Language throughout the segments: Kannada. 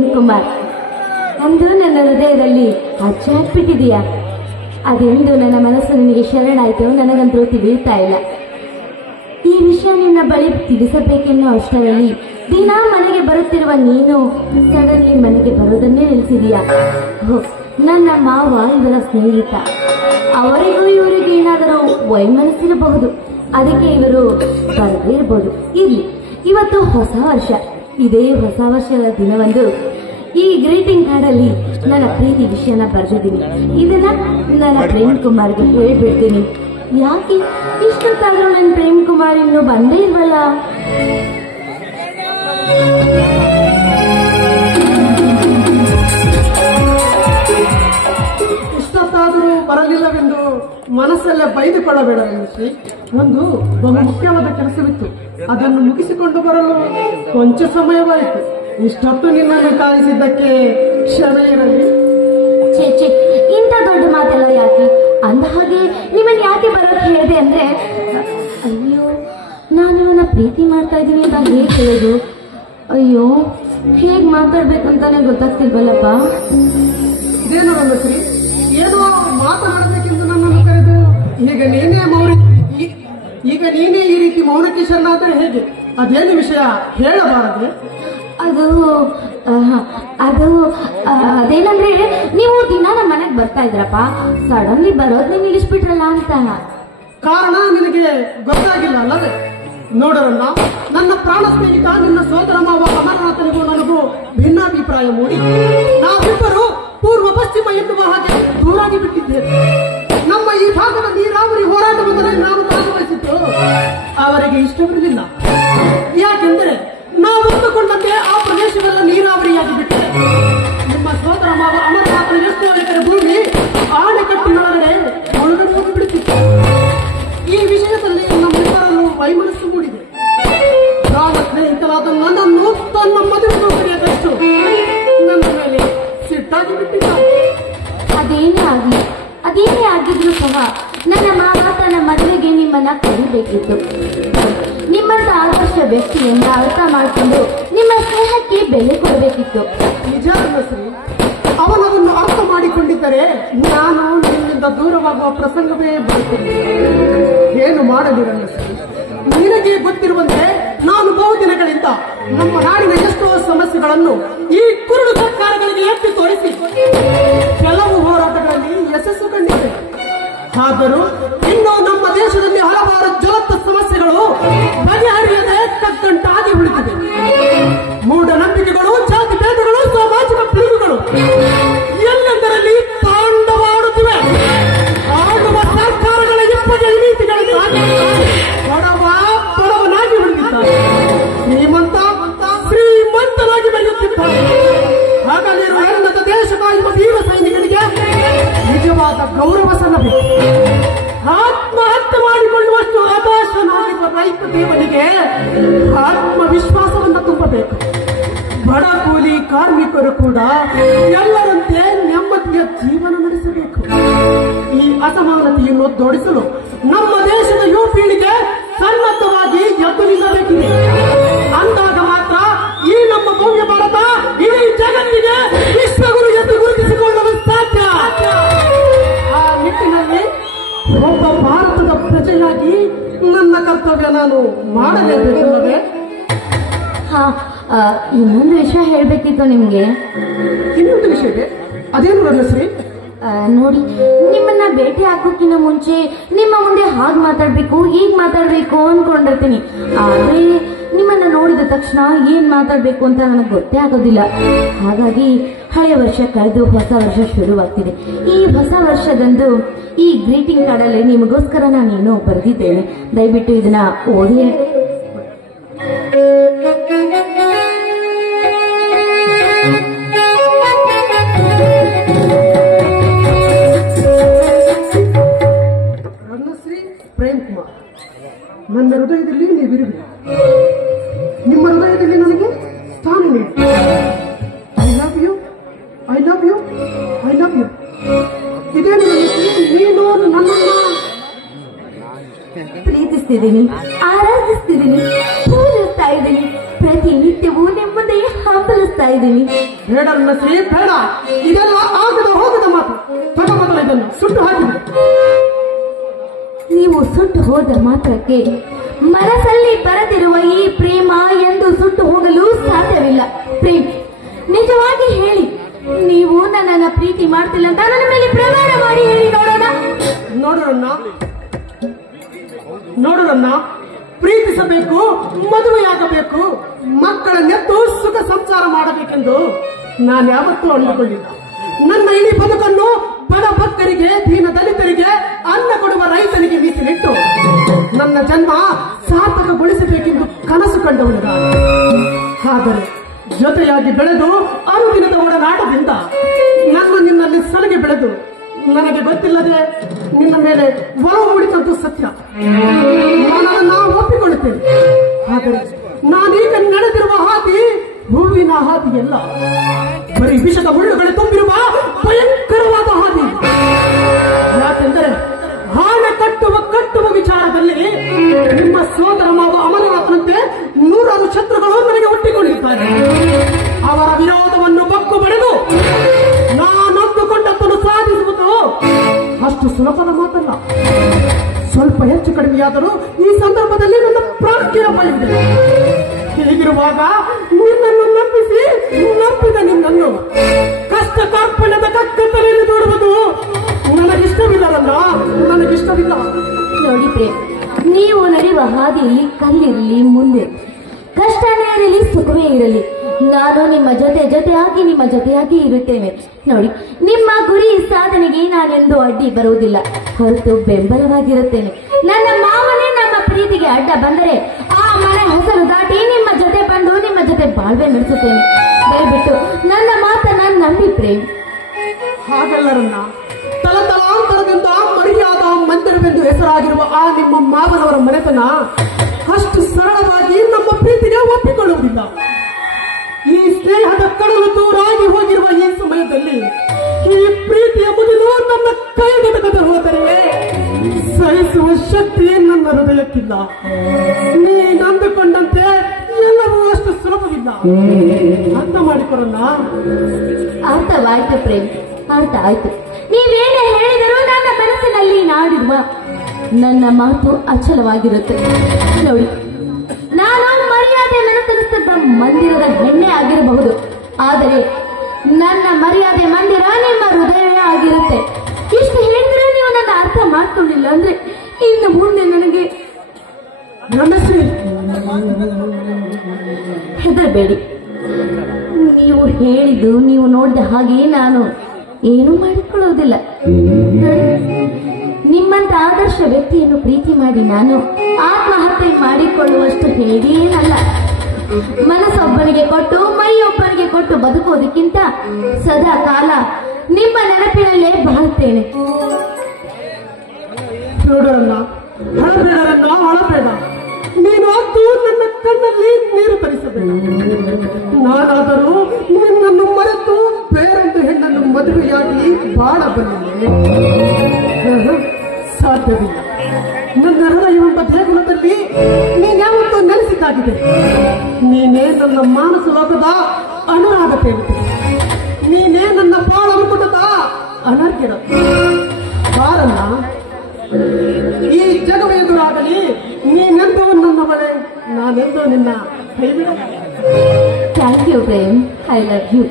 ಪ್ರೇಮ್ ಕುಮಾರ್. ಅಂದು ನನ್ನ ಹೃದಯದಲ್ಲಿ ಹಚ್ಚಾಕ್ಬಿಟ್ಟಿದೀಯ. ಅದೆಂದು ನನ್ನ ಮನಸ್ಸು ನಿನಗೆ ಶರಣಾಯ್ತು ನನಗಂತೂ ತಿಳಿಯುತ್ತಾ ಇಲ್ಲ. ಈ ವಿಷಯ ನಿನ್ನ ಬಳಿ ತಿಳಿಸಬೇಕೆನ್ನೋ ಅಷ್ಟರಲ್ಲಿ ದಿನ ಮನೆಗೆ ಬರುತ್ತಿರುವ ನೀನು ಸಡನ್ಲಿ ಮನೆಗೆ ಬರೋದನ್ನೇ ನಿಲ್ಲಿಸಿದೀಯಾ. ನನ್ನ ಮಾವ ಇವರ ಸ್ನೇಹಿತ. ಅವರಿಗೂ ಇವರಿಗೆ ಏನಾದರೂ ವೈಮನಸ್ಸಿರಬಹುದು, ಅದಕ್ಕೆ ಇವರು ಬರದೇ ಇರಬಹುದು. ಇರ್ಲಿ, ಇವತ್ತು ಹೊಸ ವರ್ಷ. ಇದೇ ಹೊಸ ವರ್ಷದ ದಿನವಂದು ಈ ಗ್ರೀಟಿಂಗ್ ಕಾರ್ಡ್ ಅಲ್ಲಿ ನನ್ನ ಪ್ರೀತಿ ವಿಷಯನ ಬರೆದಿದ್ದೀನಿ. ಇದನ್ನ ನನ್ನ ಪ್ರೇಮ್ ಕುಮಾರ್ಗೆ ಹೇಳ್ಬಿಡ್ತೀನಿ. ಯಾಕೆ ಇಷ್ಟೊತ್ತಾದ್ರೂ ನನ್ನ ಪ್ರೇಮ್ ಕುಮಾರ್ ಇನ್ನು ಬಂದೇ ಇಲ್ವಲ್ಲ? ಇಷ್ಟೊತ್ತಾದರೂ ಬರಲಿಲ್ಲವೆಂದು ಮನಸ್ಸಲ್ಲೇ ಬೈದುಕೊಳ್ಳಬೇಡ ಶ್ರೀ. ಒಂದು ಬಹು ಮುಖ್ಯವಾದ ಕೆಲಸವಿತ್ತು, ಅದನ್ನು ಮುಗಿಸಿಕೊಂಡು ಬರಲು ಕೊಂಚ ಸಮಯವಾಯಿತು. ಇಷ್ಟೊತ್ತು ನಿನ್ನನ್ನು ಕಾಯಿಸಿದ್ದಕ್ಕೆ ಕ್ಷಮ ಇರಲಿ. ಚೇಚೆ, ಇಂಥ ದೊಡ್ಡ ಮಾತೆಲ್ಲ ಯಾಕೆ? ಅಂದ ಹಾಗೆ ನಿಮ್ಮನ್ನು ಯಾಕೆ ಬರೋದು ಹೇಳಿದೆ ಅಂದ್ರೆ, ಅಯ್ಯೋ ನಾನು ಇವನ್ನ ಪ್ರೀತಿ ಮಾಡ್ತಾ ಇದ್ದೀನಿ ಅಂತ ಹೇಗೆ ಹೇಳೋದು? ಅಯ್ಯೋ ಹೇಗ್ ಮಾತಾಡ್ಬೇಕಂತಾನೆ ಗೊತ್ತಾಗ್ತಿಲ್ವಲ್ಲಪ್ಪ. ಇದೇನು ರಂಗಶ್ರೀ, ಏನೋ ಮಾತನಾಡಬೇಕೆಂದು ನನ್ನನ್ನು ಕರೆದು ಈಗ ನೀನೇ ಈ ರೀತಿ ಮೌನಕ್ಕೆ ಶರಣಾದರೆ ಹೇಗೆ? ಅದೇನು ವಿಷಯ ಹೇಳಬಾರದೆ? ಅದು ಅದೇನಂದ್ರೆ, ನೀವು ದಿನ ನಮ್ಮ ಮನೆಗೆ ಬರ್ತಾ ಇದ್ರಪ್ಪ, ಸಡನ್ಲಿ ಬರೋದ್ನೇ ನಿಲ್ಲಿಸ್ಬಿಟ್ರಲ್ಲ ಅಂತ. ಕಾರಣ ನಿನಗೆ ಗೊತ್ತಾಗಿಲ್ಲ ಅಲ್ಲವೇ? ನೋಡರಲ್ಲ, ನನ್ನ ಪ್ರಾಣ ಸ್ನೇಹಿತ ನಿನ್ನ ಸೋದರ ಮಾವ ಅಮರನಾಥನಿಗೂ ನನಗೂ ಭಿನ್ನಾಭಿಪ್ರಾಯ ಮೂಡಿ ನಾವಿಬ್ಬರು ಪೂರ್ವ ಪಶ್ಚಿಮ ಎನ್ನುವ ಹಾಗೆ ದೂರಾಗಿ ಬಿಟ್ಟಿದ್ದೇವೆ. ನಮ್ಮ ಈ ಭಾಗದ ನೀರಾವರಿ ಹೋರಾಟವೊಂದರಲ್ಲಿ ನಾವು ಭಾಗವಹಿಸಿದ್ದು ಅವರಿಗೆ ಇಷ್ಟವಿರಲಿಲ್ಲ. ಯಾಕೆಂದರೆ ನಾವು ಅಂದುಕೊಂಡಂತೆ ಆ ಪ್ರದೇಶವೆಲ್ಲ ನೀರಾವರಿಯಾಗಿ ಬಿಟ್ಟಿದೆ. ನಿಮ್ಮ ಸೋದರ ಮಾವ ಅಮರನಾಥನ ಎಷ್ಟು ಎಕರೆ ಭೂಮಿ ಆಣೆಕಟ್ಟಿನೊಳಗಡೆ ಮುಳುಗಡೆ ಹೋಗಿಬಿಡುತ್ತಿತ್ತು. ಈ ವಿಷಯದಲ್ಲಿ ನಮ್ಮಿಬ್ಬರನ್ನು ವೈಮನಸ್ಸು ಮೂಡಿದೆ. ಪ್ರಾಣ ಸ್ನೇಹಿತರಾದ ನನ್ನನ್ನು ತನ್ನ ಮದುವೆಗೂ ಕರೆಯದಷ್ಟು ನನ್ನ ಮೇಲೆ ಸಿಟ್ಟಾಗಿ ಬಿಟ್ಟಿದ್ದಾರೆ. ಅದೇನೇ ಆಗಿದ್ರು ಸಹ ನನ್ನ ಮಾವ ತನ್ನ ಮದುವೆಗೆ ನಿಮ್ಮನ್ನ ಕರೀಬೇಕಿತ್ತು. ನಿಮ್ಮಂತ ಆದರ್ಶ ವ್ಯಕ್ತಿಯನ್ನ ಅರ್ಥ ಮಾಡಿಕೊಂಡು ನಿಮ್ಮ ಸ್ನೇಹಕ್ಕೆ ಬೆಲೆ ಕೊಡಬೇಕಿತ್ತು. ನಿಜ ಶ್ರೀ, ಅವನದನ್ನು ಅರ್ಥ ಮಾಡಿಕೊಂಡಿದ್ದರೆ ನಾನು ನಿನ್ನಿಂದ ದೂರವಾಗುವ ಪ್ರಸಂಗವೇ ಬರುತ್ತದೆ. ಏನು ಮಾಡಲಿರಲ್ಲ ಶ್ರೀ, ನಿನಗೆ ಗೊತ್ತಿರುವಂತೆ ನಾನು ಬಹುದಿನಗಳಿಂದ ನಮ್ಮ ನಾಡಿನ ಎಷ್ಟೋ ಸಮಸ್ಯೆಗಳನ್ನು ಈ ಕುರುಡು ಸರ್ಕಾರಗಳಿಗೆ ಎತ್ತಿ ತೋರಿಸಿ ಕೆಲವು ಹೋರಾಟಗಳಲ್ಲಿ ಯಶಸ್ಸು ಕಂಡಿದೆ. ಆದರೂ ಇನ್ನು ನಮ್ಮ ದೇಶದಲ್ಲಿ ಹಲವಾರು ಜ್ವಲಂತ ಸಮಸ್ಯೆಗಳು ಬಗೆಹರಿಯದೆ ಕಗ್ಗಂಟಾಗಿ ಉಳಿದಿದೆ. ಮೂಢನಂಬಿಕೆಗಳು, ಜಾತಿ ಭೇದಗಳು, ಸಾಮಾಜಿಕ ಪಿಡುಗುಗಳು ಎಲ್ಲೆಂದರಲ್ಲಿ ತಾಂಡವಾಡುತ್ತಿವೆ. ಆಡುವ ಸರ್ಕಾರಗಳ ಇಪ್ಪಗೆ ನೀತಿಗಳಿಂದ ಬಡವನಾಗಿ ಉಳಿದಿದ್ದಾರೆ, ಶ್ರೀಮಂತನಾಗಿ ಬೆಳೆಯುತ್ತಿದ್ದಾರೆ. ಹಾಗಾಗಿರುವ ಉನ್ನತ ದೇಶ ಕಾಯುವ ವೀರ ಸೈನಿಕರಿಗೆ ನಿಜವಾದ ಗೌರವ ಸಲ್ಲಬೇಕು. ಆತ್ಮಹತ್ಯೆ ಮಾಡಿಕೊಳ್ಳುವಷ್ಟು ಹತಾಶನಾಗಿರುವ ರೈತ ದೇವನಿಗೆ ಆತ್ಮವಿಶ್ವಾಸವನ್ನು ತುಂಬಬೇಕು. ಬಡ ಕೂಲಿ ಕಾರ್ಮಿಕರು ಕೂಡ ಎಲ್ಲರಂತೆ ನೆಮ್ಮದಿಯ ಜೀವನ ನಡೆಸಬೇಕು. ಈ ಅಸಮಾನತೆಯನ್ನು ತೋಡಿಸಲು ನಮ್ಮ ದೇಶದ ಯುವ ಪೀಳಿಗೆ ಸನ್ನದ್ಧವಾಗಿ ಎದ್ದು ನಿಲ್ಲಬೇಕಿದೆ. ಅಂದಾಗ ಮಾತ್ರ ಈ ನಮ್ಮ ಭವ್ಯ ಭಾರತ ಇಡೀ ಜಗತ್ತಿಗೆ ವಿಶ್ವಗುರು ಎಂದು ಗುರುತಿಸಿಕೊಳ್ಳಲು ಸಾಧ್ಯ. ಆ ನಿಟ್ಟಿನಲ್ಲಿ ಒಬ್ಬ ಭಾರತದ ಪ್ರಜೆಯಾಗಿ ನನ್ನ ಕರ್ತವ್ಯ ನಾನು ಮಾಡಲೇಬೇಕಲ್ಲವೇ? ಇನ್ನೊಂದು ವಿಷಯ ಹೇಳ್ಬೇಕಿತ್ತು ನಿಮ್ಗೆ. ಇನ್ನೊಂದು ವಿಷಯವೇ? ಅದೇನು ರಂಗಶ್ರೀ? ನೋಡಿ, ನಿಮ್ಮನ್ನ ಭೇಟಿ ಹಾಕೋಕ್ಕಿಂತ ಮುಂಚೆ ನಿಮ್ಮ ಮುಂದೆ ಹಾಗೆ ಮಾತಾಡ್ಬೇಕು ಹೀಗ್ ಮಾತಾಡ್ಬೇಕು ಅನ್ಕೊಂಡಿರ್ತೀನಿ. ಆದ್ರೆ ನಿಮ್ಮನ್ನ ನೋಡಿದ ತಕ್ಷಣ ಏನ್ ಮಾತಾಡ್ಬೇಕು ಅಂತ ನನಗೆ ಗೊತ್ತೇ ಆಗೋದಿಲ್ಲ. ಹಾಗಾಗಿ ಹಳೆಯ ವರ್ಷ ಕಳೆದು ಹೊಸ ವರ್ಷ ಶುರುವಾಗ್ತಿದೆ. ಈ ಹೊಸ ವರ್ಷದಂದು ಈ ಗ್ರೀಟಿಂಗ್ ಕಾರ್ಡ್ ಅಲ್ಲಿ ನಿಮಗೋಸ್ಕರ ನಾನೇನೋ ಬರೆದಿದ್ದೇನೆ. ದಯವಿಟ್ಟು ಇದನ್ನ ಓದಿ. ಪ್ರೇಮ್ ಕುಮಾರ್, ನನ್ನ ಹೃದಯದಲ್ಲಿ ನೀವಿರುವೆ. ನಿಮ್ಮ ಹೃದಯದಲ್ಲಿ ನನಗೆ ಸ್ಥಾನ ನೀಡಿ. I love you, I love you, I love you. ಇದೇನು ನೀನು ನನ್ನನ್ನು ಪ್ರೀತಿಸ್ತಿದ್ದೀನಿ, ಆರಾಧಿಸ್ತಿದ್ದೀನಿ, ಪೂಜಿಸ್ತಾ ಇದ್ದೀನಿ. ಪ್ರತಿನಿತ್ಯವೂ ನೆಮ್ಮದಿ ಹಂಬಲಿಸ್ತಾ ಮಾತನಾಡ್ತಾ ಇದ್ದೀನಿ. ಬೇಡ ನಸಿ ಬೇಡ, ಇದೆಲ್ಲ ಆಗದ ಹೋಗದ ಮಾತು. ಮೊದಲ ಇದನ್ನು ಸುಟ್ಟು ಹಾಕಿದೆ. ನೀವು ಸುಟ್ಟು ಹೋದ ಮಾತ್ರಕ್ಕೆ ಮನಸ್ಸಲ್ಲಿ ಬರೆದಿರುವ ಈ ಪ್ರೇಮ ಎಂದು ಸುಟ್ಟು ಹೋಗಲು ಸಾಧ್ಯವಿಲ್ಲ. ಪ್ರೇಮ್, ನಿಜವಾಗಿ ಹೇಳಿ, ನೀವು ನನ್ನನ್ನ ಪ್ರೀತಿ ಮಾಡ್ತಿಲ್ಲ ಅಂತ ನನ್ನ ಮೇಲೆ ಪ್ರಮಾಣ ಮಾಡಿ ಹೇಳಿ ನೋಡೋಣ. ನೋಡೋಣ, ಪ್ರೀತಿಸಬೇಕು, ಮದುವೆಯಾಗಬೇಕು, ಮಕ್ಕಳನ್ನೆತ್ತು ಸುಖ ಸಂಸಾರ ಮಾಡಬೇಕೆಂದು ನಾನು ಯಾವತ್ತೂ ಅಂದುಕೊಂಡಿಲ್ಲ. ನನ್ನ ಇಡೀ ಬದುಕನ್ನು ಬಡ ಭಕ್ತರಿಗೆ, ದೀನ ದಲಿತರಿಗೆ, ಅನ್ನ ಕೊಡುವ ರೈತನಿಗೆ ಮೀಸಲಿಟ್ಟು ನನ್ನ ಜನ್ಮ ಸಾರ್ಥಕಗೊಳಿಸಬೇಕೆಂದು ಕನಸು ಕಂಡವನು. ಆದರೆ ಜೊತೆಯಾಗಿ ಬೆಳೆದು ಅನುದಿನದ ಒಡನಾಟದಿಂದ ನಿನ್ನಲ್ಲಿ ಸಲಗೆ ಬೆಳೆದು ನನಗೆ ಗೊತ್ತಿಲ್ಲದೆ ನಿನ್ನ ಮೇಲೆ ಒಲವು ಮೂಡಿತಂತೂ ಸತ್ಯ. ನಾನು ಒಪ್ಪಿಕೊಳ್ಳುತ್ತೇನೆ. ಆದರೆ ನಾನೀಗ ನಡೆದಿರುವ ಹಾದಿ ಹೂವಿನ ಹಾದಿಯಲ್ಲ, ಬರೀ ವಿಷದ ಮುಳ್ಳುಗಳು ತುಂಬಿರುವ ಭಯಂಕರವಾದ ಹಾದಿ. ಯಾಕೆಂದರೆ ಹಾಣೆ ಕಟ್ಟುವ ವಿಚಾರದಲ್ಲಿ ನಿಮ್ಮ ಸೋದರ ಮಾವ ಅಮರನಾಥನಂತೆ 100 ಶತ್ರುಗಳು ನನಗೆ ಒಟ್ಟಿಕೊಂಡಿದ್ದಾರೆ. ಅವರ ವಿರೋಧವನ್ನು ಬಕ್ಕು ಬಡಿದು ನಾನಂದುಕೊಂಡದ್ದನ್ನು ಸಾಧಿಸುವುದು ಅಷ್ಟು ಸುಲಭದ ಮಾತಲ್ಲ. ಸ್ವಲ್ಪ ಹೆಚ್ಚು ಕಡಿಮೆಯಾದರೂ ಈ ಸಂದರ್ಭದಲ್ಲಿ ನನ್ನ ಪ್ರಾಣಕ್ಕೆ ಅಪಾಯವಿದೆ. ಹೀಗಿರುವಾಗ ನಿನ್ನನ್ನು ನಂಬಿದ ನಿನ್ನನ್ನು ಕಷ್ಟ ಕಾರ್ಪಣ್ಯದ ಕಕ್ಕತ್ತಲೆಯಲ್ಲಿ ದೂಡುವುದು ನನಗಿಷ್ಟವಿಲ್ಲ. ನೋಡಿ ಪ್ರೇಮ್, ನೀವು ನಡೆಯುವ ಹಾದಿಯಲ್ಲಿ ಕಲ್ಲಿರಲಿ, ಮುಂದೆ ಕಷ್ಟನೇ ಇರಲಿ, ಸುಖವೇ ಇರಲಿ, ನಾನು ನಿಮ್ಮ ಜೊತೆಯಾಗಿ ನಿಮ್ಮ ಜೊತೆಯಾಗಿ ಇರುತ್ತೇನೆ. ನೋಡಿ, ನಿಮ್ಮ ಗುರಿ ಸಾಧನೆಗೆ ನಾನೆಂದು ಅಡ್ಡಿ ಬರುವುದಿಲ್ಲ, ಹೊರತು ಬೆಂಬಲವಾಗಿರುತ್ತೇನೆ. ನನ್ನ ಮಾವನೇ ನಮ್ಮ ಪ್ರೀತಿಗೆ ಅಡ್ಡ ಬಂದರೆ ಆ ಮನೆ ಹೆಸರು ದಾಟಿ ನಿಮ್ಮ ಜೊತೆ ಬಂದು ನಿಮ್ಮ ಜೊತೆ ಬಾಳ್ವೆ ನಡೆಸುತ್ತೇನೆ. ದಯವಿಟ್ಟು ನನ್ನ ಮಾತನ್ನ ನಂಬಿ ಪ್ರೇಮ್. ಹಾಗೆಲ್ಲರನ್ನ ತಲತಲಾಂತರದಿಂದ ಮಡಿಯಾದ ಮಂದಿರವೆಂದು ಹೆಸರಾಗಿರುವ ಆ ನಿಮ್ಮ ಮಾವನವರ ಮನೆತನ ಅಷ್ಟು ಸರಳವಾಗಿ ನಮ್ಮ ಪ್ರೀತಿಗೆ ಒಪ್ಪಿಕೊಳ್ಳುವುದಿಲ್ಲ. ಈ ಸ್ನೇಹದ ಕಡಲು ದೂರಾಗಿ ಹೋಗಿರುವ ಈ ಸಮಯದಲ್ಲಿ ಈ ಪ್ರೀತಿಯ ಮುಗಿಲು ನನ್ನ ಕೈಗೆಟಕದೆ ಹೋದರೆ ಸಹಿಸುವ ಶಕ್ತಿ ನನ್ನ ಹೃದಯಕ್ಕಿಲ್ಲ. ನೀ ನಂಬಿಕೊಂಡಂತೆ ಎಲ್ಲವೂ ಅಷ್ಟು ಸುಲಭವಿಲ್ಲ. ಅರ್ಥ ಮಾಡಿಕೊಡಲ್ಲ. ಅರ್ಥವಾಯ್ತು ಪ್ರೇಮ್, ಅರ್ಥ ಆಯ್ತು. ನೀವೇನೇ ಹೇಳಿದರೂ ನನ್ನ ಮನಸ್ಸಿನಲ್ಲಿ ನಾಡಿರುವ ನನ್ನ ಮಾತು ಅಚಲವಾಗಿರುತ್ತೆ. ನೋಡಿ, ನಾನು ಮರ್ಯಾದೆ ನೆನಪಿಸುತ್ತಿದ್ದ ಮಂದಿರದ ಹೆಣ್ಣೆ ಆಗಿರಬಹುದು, ಆದರೆ ನನ್ನ ಮರ್ಯಾದೆ ಮಂದಿರ ನಿಮ್ಮ ಹೃದಯವೇ ಆಗಿರುತ್ತೆ. ಇಷ್ಟು ಹೇಳಿದ್ರೆ ನೀವು ನನ್ನ ಅರ್ಥ ಮಾಡ್ಕೊಂಡಿಲ್ಲ ಅಂದ್ರೆ ಇನ್ನು ಮುಂದೆ ನನಗೆ ಹೆದರಬೇಡಿ. ನೀವು ಹೇಳಿದ್ದು ನೀವು ನೋಡಿದ ಹಾಗೆ ನಾನು ಏನೂ ಮಾಡಿಕೊಳ್ಳುವುದಿಲ್ಲ. ನಿಮ್ಮಂತ ಆದರ್ಶ ವ್ಯಕ್ತಿಯನ್ನು ಪ್ರೀತಿ ಮಾಡಿ ನಾನು ಆತ್ಮಹತ್ಯೆ ಮಾಡಿಕೊಳ್ಳುವಷ್ಟು ಹೇಗೇನಲ್ಲ. ಮನಸ್ಸೊಬ್ಬನಿಗೆ ಕೊಟ್ಟು ಮೈಯೊಬ್ಬನಿಗೆ ಕೊಟ್ಟು ಬದುಕೋದಕ್ಕಿಂತ ಸದಾ ಕಾಲ ನಿಮ್ಮ ನೆನಪಿನಲ್ಲೇ ಬಾಳುತ್ತೇನೆ. ನೋಡೋಣ, ಅಳಬೇಡ. ನೀನು ಅಂತೂ ನನ್ನ ಕಣ್ಣಲ್ಲಿ ನೀರು ತರಿಸಬೇಡ. ನಾನಾದರೂ ನಿನ್ನನ್ನು ಮರೆತು ಬೇರೊಂದು ಹೆಣ್ಣನ್ನು ಮದುವೆಯಾಗಿ ಬಾಳಬಲ್ಲೆ ಸಾಧ್ಯವಿಲ್ಲ. ನನ್ನ ಹೃದಯವೆಂಬ ದೇಗುಲದಲ್ಲಿ ನೀನ್ಯಾವತ್ತೂ ನೆಲೆಸಿದ್ದಾಗಿದೆ. ನೀನೇ ನನ್ನ ಮಾನಸ ಲೋಕದ ಅನುರಾಗ ತೇಲಿದೆ. ನೀನೇ ನನ್ನ ಬಾಳ ಮುಕುಟದ ಅನರ್ಘ್ಯದ ಬಾರಲ್ಲ. ಈ ಜಗವ ಎದುರಾಗಲಿ ನೀನೆಂದು ನನ್ನವಳೆ, ನಾನೆಂದು ನಿನ್ನ ಕೈಬಿಡ. Thank you Prem, I love you.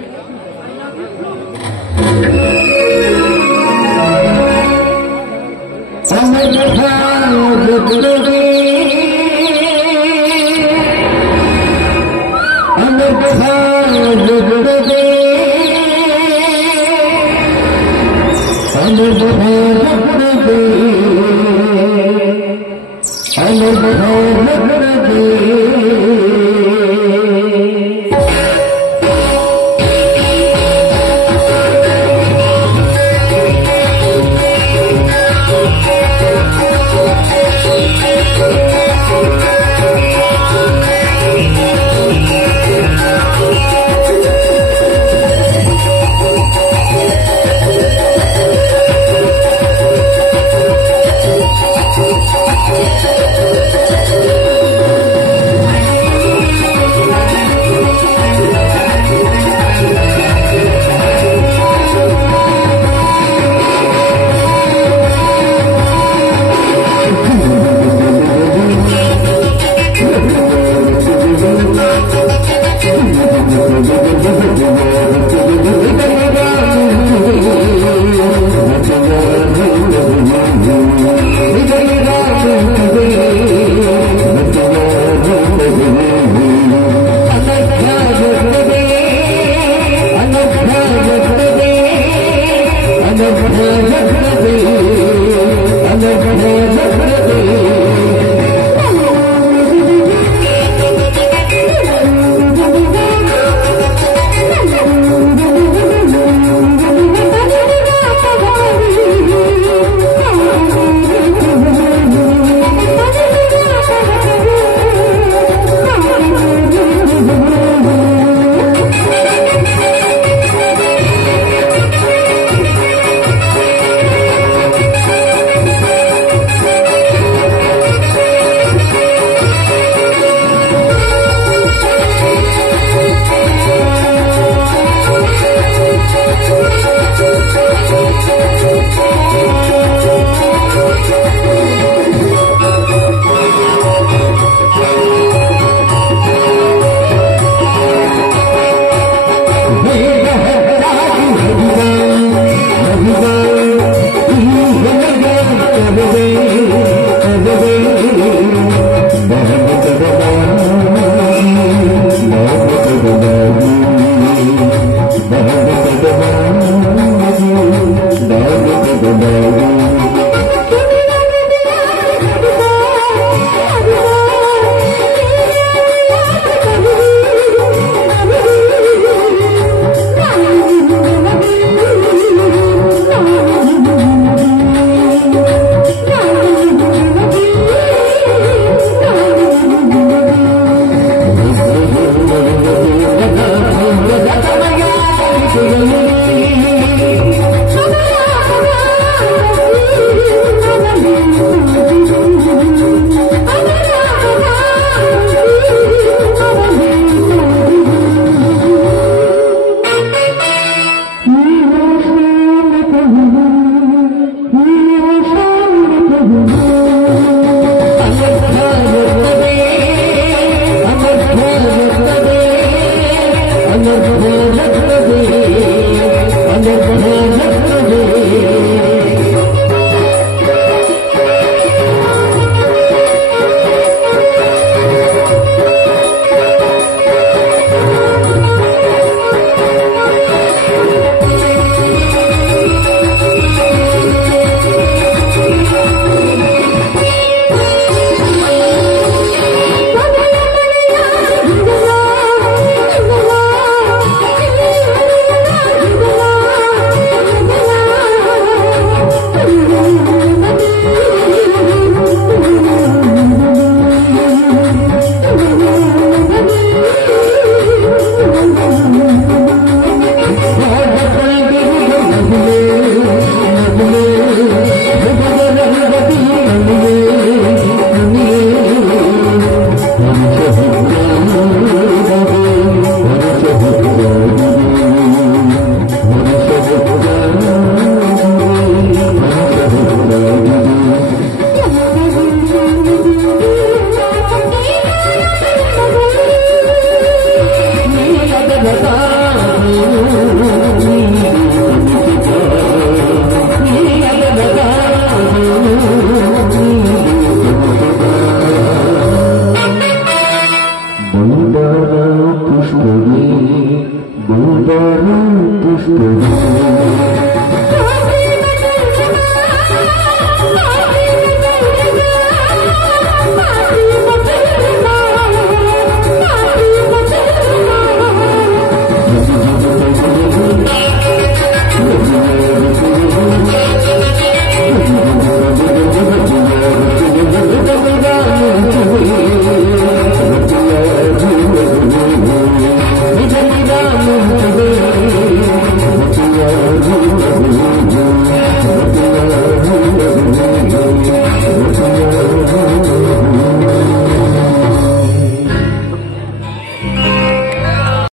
ಸುಂದರ ಪುಷ್ಪವೇ